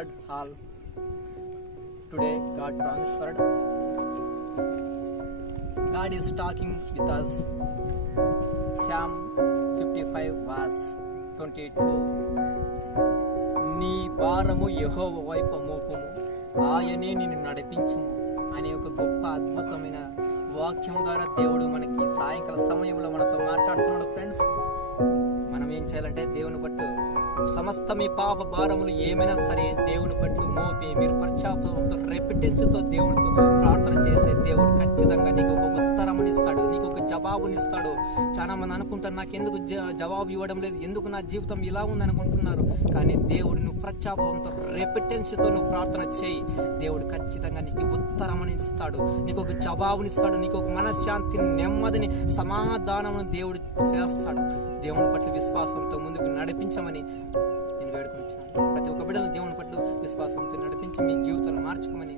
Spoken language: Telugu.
God all. Today God promised word. God is talking with us. Psalm 55 verse 22. నీ భారము యెహోవా వైపు మోపుము, ఆయనే నిన్ను నడిపించుము అనే ఒక గొప్ప అద్భుతమైన వాక్యం ద్వారా దేవుడు మనకి సాయంకాల సమయంలో మనతో మాట్లాడుతున్నాడు. ఫ్రెండ్స్, మనం ఏం చేయాలంటే దేవుని పట్టు సమస్త మీ పాప భారములు ఏమైనా సరే దేవుని పట్టు మోపి మీరు పశ్చాత్తాపంతో రెపిటెన్స్తో దేవునితో ప్రార్థన చేసే దేవుడు ఖచ్చితంగా నీకు ఒక ఉత్తరమునిస్తాడు, నీకు ఒక జవాబునిస్తాడు. చాలా మంది అనుకుంటారు నాకెందుకు జవాబు ఇవ్వడం లేదు, ఎందుకు నా జీవితం ఇలా ఉంది అనుకుంటున్నారు. కానీ దేవుడు నువ్వు పశ్చాత్తాపంతో రెపిటెన్స్తో నువ్వు ప్రార్థన చేయి, దేవుడు ఖచ్చితంగా నీకు ఉత్తరమునిస్తాడు, నీకు ఒక జవాబునిస్తాడు, నీకు ఒక మనశ్శాంతిని, నెమ్మదిని, సమాధానమును దేవుడు చేస్తాడు. దేవుని పట్ల విశ్వాసంతో ముందుకు నడిపించమని నేను వేడుకొనిచ్చాను. ప్రతి ఒక్క బిడ్డలు దేవుని పట్ల విశ్వాసంతో నడిపించి మీ జీవితాన్ని మార్చుకోమని